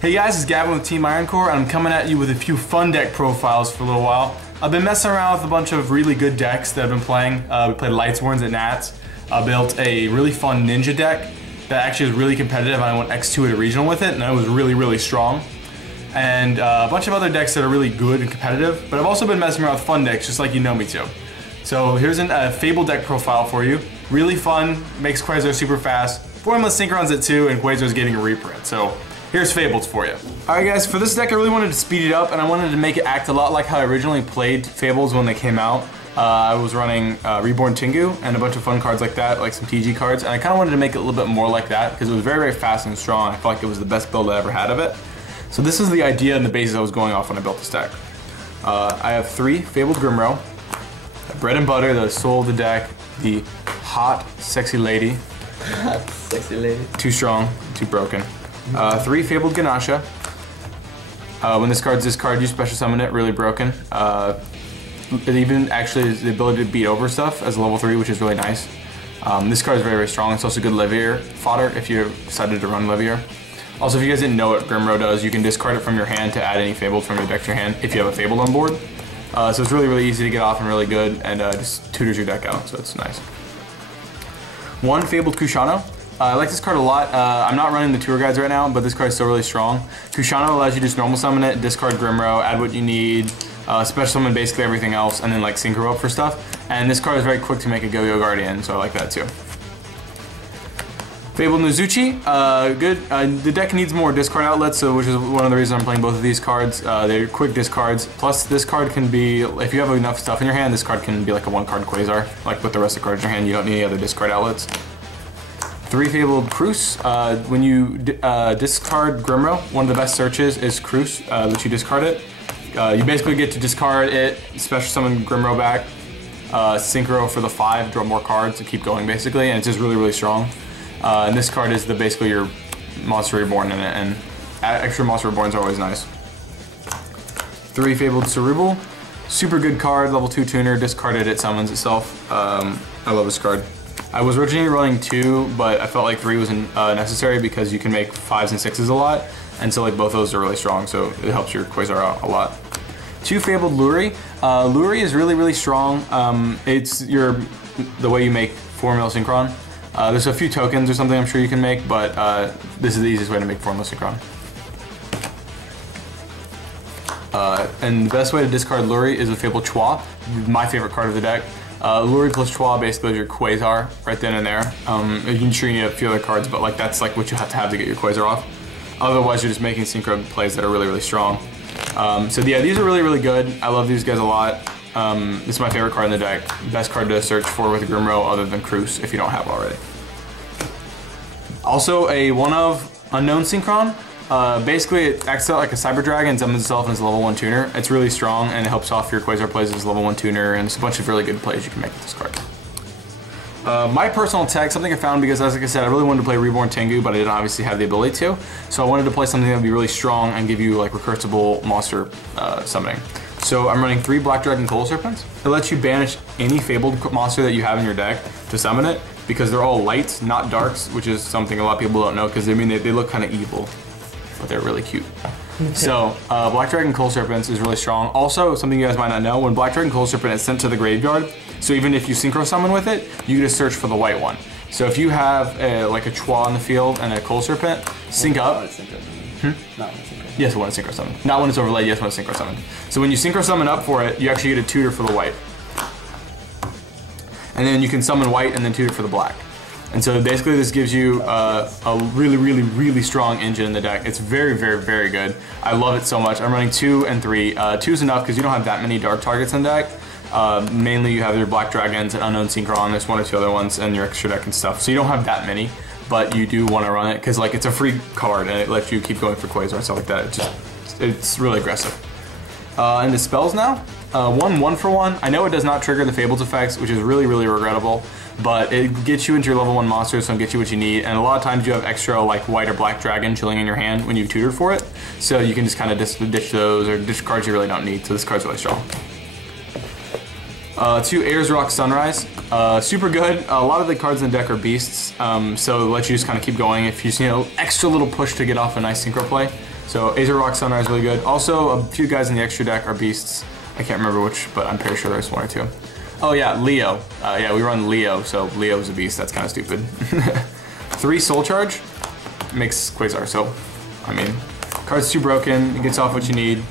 Hey guys, it's Gavin with Team Ironcore, and I'm coming at you with a few fun deck profiles for a little while. I've been messing around with a bunch of really good decks that I've been playing. We played Lightsworns at Nats. I built a really fun Ninja deck that actually is really competitive, and I went X2 at a regional with it, and it was really strong. And a bunch of other decks that are really good and competitive, but I've also been messing around with fun decks just like you know me to. So here's a Fabled deck profile for you. Really fun, makes Quasar super fast. Formless Synchron's at 2, and Quasar's getting a reprint. So here's Fabled for you. Alright guys, for this deck I really wanted to speed it up, and I wanted to make it act a lot like how I originally played Fables when they came out. I was running Reborn Tengu and a bunch of fun cards like that, like some TG cards, and I kind of wanted to make it a little bit more like that because it was very fast and strong. I felt like it was the best build I ever had of it. So this is the idea and the basis I was going off when I built this deck. I have 3 Fabled Grimro, bread and butter, the soul of the deck, the hot, sexy lady. Hot, sexy lady. Too strong, too broken. 3 Fabled Ganasha. When this card's discarded, you special summon it, really broken. It even actually has the ability to beat over stuff as a level 3, which is really nice. This card is very strong. It's also good Levier fodder if you decided to run Levier. Also, if you guys didn't know what Grimro does, you can discard it from your hand to add any Fabled from your deck to your hand if you have a Fabled on board. So it's really easy to get off and really good, and just tutors your deck out, so it's nice. 1 Fabled Kushano. I like this card a lot. I'm not running the tour guides right now, but this card is still really strong. Kushano allows you to just normal summon it, discard Grimro, add what you need, special summon basically everything else, and then like synchro up for stuff. And this card is very quick to make a Go-Yo Guardian, so I like that too. Fabled Nozuchi, good. The deck needs more discard outlets, so which is one of the reasons I'm playing both of these cards. They're quick discards. Plus, this card can be, if you have enough stuff in your hand, this card can be like a 1-card Quasar. Like with the rest of the cards in your hand, you don't need any other discard outlets. 3 Fabled Cruz. When you discard Grimro, one of the best searches is Cruz, that you discard it. You basically get to discard it, special summon Grimro back, synchro for the 5, draw more cards to keep going basically, and it's just really strong. And this card is basically your Monster Reborn in it, and extra Monster Reborns are always nice. 3 Fabled Cerebral. Super good card, level 2 tuner, discarded it summons itself. I love this card. I was originally running 2, but I felt like 3 was necessary because you can make 5s and 6s a lot, and so like both those are really strong, so it helps your Quasar out a lot. 2 Fabled Luri. Luri is really strong. It's the way you make 4-mil Synchron. There's a few tokens or something I'm sure you can make, but this is the easiest way to make 4-mil Synchron. And the best way to discard Luri is with Fabled Chua, my favorite card of the deck. Luri plus Chua basically is your Quasar right then and there. You can sure you need a few other cards, but like that's like what you have to get your Quasar off. Otherwise, you're just making synchro plays that are really strong. So yeah, these are really good. I love these guys a lot. This is my favorite card in the deck. Best card to search for with Grimro other than Cruz if you don't have it already. Also a 1-of Unknown Synchron. Basically it acts out like a Cyber Dragon and summons itself as a level 1 tuner. It's really strong and it helps off your Quasar plays as a level 1 tuner, and it's a bunch of really good plays you can make with this card. My personal tech, something I found because as like I said, I really wanted to play Reborn Tengu, but I didn't obviously have the ability to. So I wanted to play something that would be really strong and give you like recursible monster summoning. So I'm running 3 Black Dragon Coal Serpents. It lets you banish any Fabled monster that you have in your deck to summon it, because they're all lights, not darks, which is something a lot of people don't know, because I mean they look kind of evil, but they're really cute. So Black Dragon Coal Serpents is really strong. Also, something you guys might not know, when Black Dragon Coal Serpent is sent to the graveyard, so even if you synchro summon with it, you get to search for the white one. So if you have like a Chua in the field and a Coal Serpent, sync up. Yes, when it's synchro summon. Not when it's overlaid, yes, when it's synchro summon. So when you synchro summon up for it, you actually get a tutor for the white. And then you can summon white and then tutor for the black. And so basically this gives you a really strong engine in the deck. It's very good. I love it so much. I'm running 2 and 3. 2 is enough because you don't have that many dark targets in the deck. Mainly you have your Black Dragons and Unknown Synchron, there's 1 or 2 other ones, and your extra deck and stuff. So you don't have that many, but you do want to run it because like it's a free card and it lets you keep going for Quasar and stuff like that. It's really aggressive. And the spells now, 1 for 1. I know it does not trigger the Fabled effects, which is really regrettable, but it gets you into your level 1 monsters, so it gets you what you need. And a lot of times you have extra like white or black dragon chilling in your hand when you've tutored for it, so you can just kind of ditch those or ditch cards you really don't need. So this card's really strong. 2 Ayers Rock Sunrise. Super good. A lot of the cards in the deck are beasts, so it lets you just kind of keep going. If you just need an extra little push to get off a nice synchro play, So Aether Rock Sunrise is really good. Also, a few guys in the extra deck are beasts. I can't remember which, but I'm pretty sure there's one or two. Oh yeah, Leo. Yeah, we run Leo, so Leo's a beast. That's kind of stupid. 3 Soul Charge makes Quasar, so, I mean, card's too broken, it gets off what you need,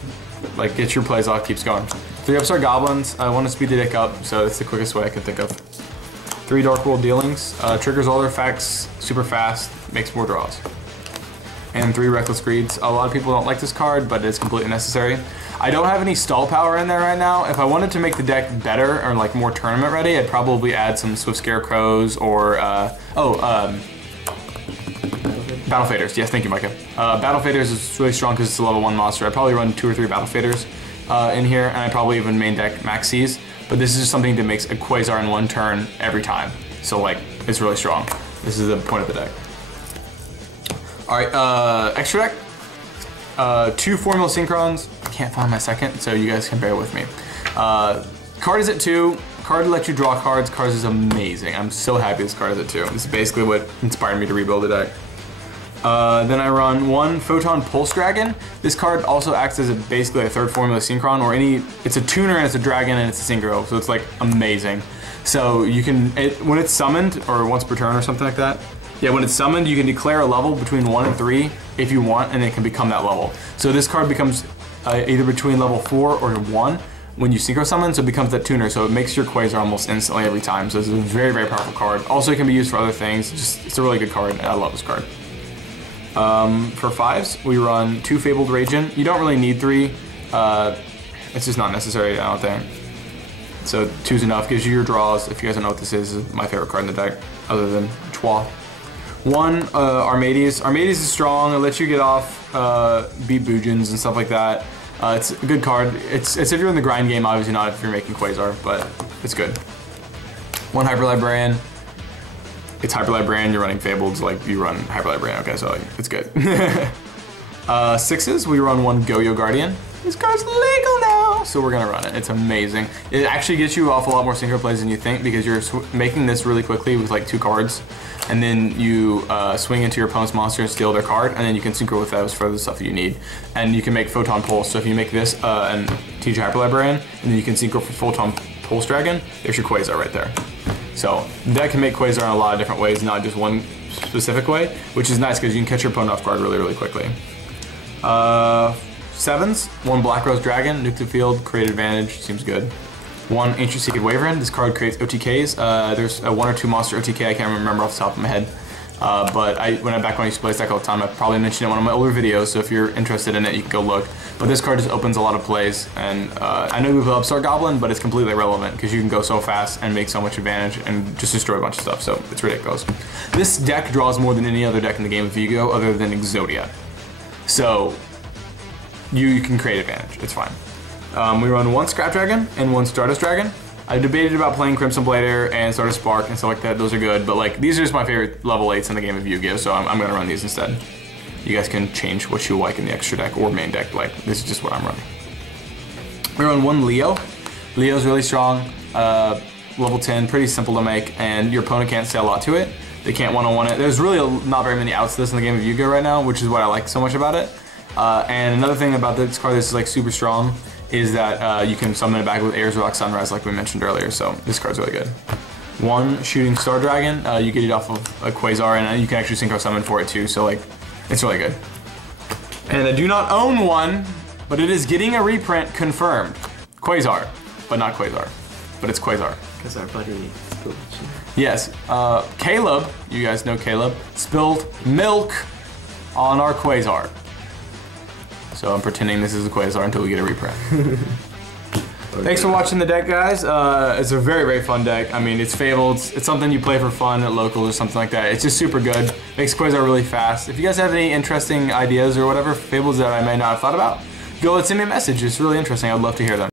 like, gets your plays off, keeps going. 3 Upstart Goblins, I want to speed the deck up, so it's the quickest way I can think of. 3 Dark World Dealings, triggers all their effects super fast, makes more draws. And 3 Reckless Greeds. A lot of people don't like this card, but it's completely necessary. I don't have any stall power in there right now. If I wanted to make the deck better or like more tournament ready, I'd probably add some Swift Scarecrows or Battle Faders. Yes, thank you, Micah. Battle Faders is really strong because it's a level 1 monster. I'd probably run 2 or 3 Battle Faders in here, and I'd probably even main deck maxx. But this is just something that makes a Quasar in 1 turn every time. So like, it's really strong. This is the point of the deck. Alright, extra deck. 2 Formula Synchrons. I can't find my second, so you guys can bear with me. Card is at 2. Card to let you draw cards. Cards is amazing. I'm so happy this card is at 2. This is basically what inspired me to rebuild the deck. Then I run 1 Photon Pulse Dragon. This card also acts as basically a 3rd Formula Synchron, or it's a tuner and it's a dragon and it's a synchro, so it's like amazing. So you can, when it's summoned, or once per turn or something like that, yeah, when it's summoned, you can declare a level between 1 and 3 if you want, and it can become that level. So this card becomes either between level 4 or 1 when you synchro summon, so it becomes that tuner, so it makes your Quasar almost instantly every time. So it's a very, very powerful card. Also, it can be used for other things. It's a really good card, and I love this card. For 5s, we run 2 Fabled Ragent. You don't really need 3. It's just not necessary, I don't think. So 2's enough, gives you your draws. If you guys don't know what this is my favorite card in the deck, other than Chua. 1 Armades. Armades is strong. It lets you get off, beat Boojins and stuff like that. It's a good card. It's if you're in the grind game, obviously not if you're making Quasar, but it's good. 1 Hyper Librarian. It's Hyper Librarian, you're running Fabled, like you run Hyper Librarian, okay, so like, it's good. 6s, we run 1 Go-Yo Guardian. This card's legal now, so we're gonna run it. It's amazing. It actually gets you off a lot more synchro plays than you think because you're making this really quickly with like 2 cards, and then you swing into your opponent's monster and steal their card, and then you can synchro with those for the stuff that you need. And you can make Photon Pulse, so if you make this and teach Hyper Librarian, and then you can synchro for Photon Pulse Dragon, there's your Quasar right there. So the deck can make Quasar in a lot of different ways, not just one specific way, which is nice because you can catch your opponent off guard really, really quickly. 7s, 1 Black Rose Dragon, nuke the field, create advantage, seems good. 1 Ancient Secret Waverin, this card creates OTKs. There's a 1 or 2 monster OTK, I can't remember off the top of my head. But when I used to play this deck all the time, I probably mentioned it in one of my older videos, so if you're interested in it, you can go look. But this card just opens a lot of plays, and I know we have Upstart Goblin, but it's completely irrelevant because you can go so fast and make so much advantage and just destroy a bunch of stuff, so it's ridiculous. This deck draws more than any other deck in the game of Yu-Gi-Oh! Other than Exodia. So you can create advantage, it's fine. We run 1 Scrap Dragon and 1 Stardust Dragon. I debated about playing Crimson Blader and Stardust Spark and stuff like that. Those are good, but like these are just my favorite level 8s in the game of Yu-Gi-Oh! So I'm gonna run these instead. You guys can change what you like in the extra deck or main deck. Like this is just what I'm running. We run 1 Leo. Leo's really strong. Level 10, pretty simple to make, and your opponent can't say a lot to it. They can't one-on-one it. There's really not very many outs to this in the game of Yu-Gi-Oh! Right now, which is what I like so much about it. And another thing about this card that's like super strong is that you can summon it back with Aether Rock Sunrise like we mentioned earlier, so this card's really good. 1 Shooting Star Dragon, you get it off of a Quasar, and you can actually synchro summon for it too, so like, it's really good. And I do not own one, but it is getting a reprint confirmed. Quasar, but not Quasar, but it's Quasar. Because our buddy spilled. Yes, Caleb, you guys know Caleb, spilled milk on our Quasar. So I'm pretending this is a Quasar until we get a reprint. Thanks for watching the deck, guys. It's a very, very fun deck. I mean, it's Fabled. It's something you play for fun at locals or something like that. It's just super good. Makes Quasar really fast. If you guys have any interesting ideas or whatever, Fables that I may not have thought about, go send me a message. It's really interesting. I'd love to hear them.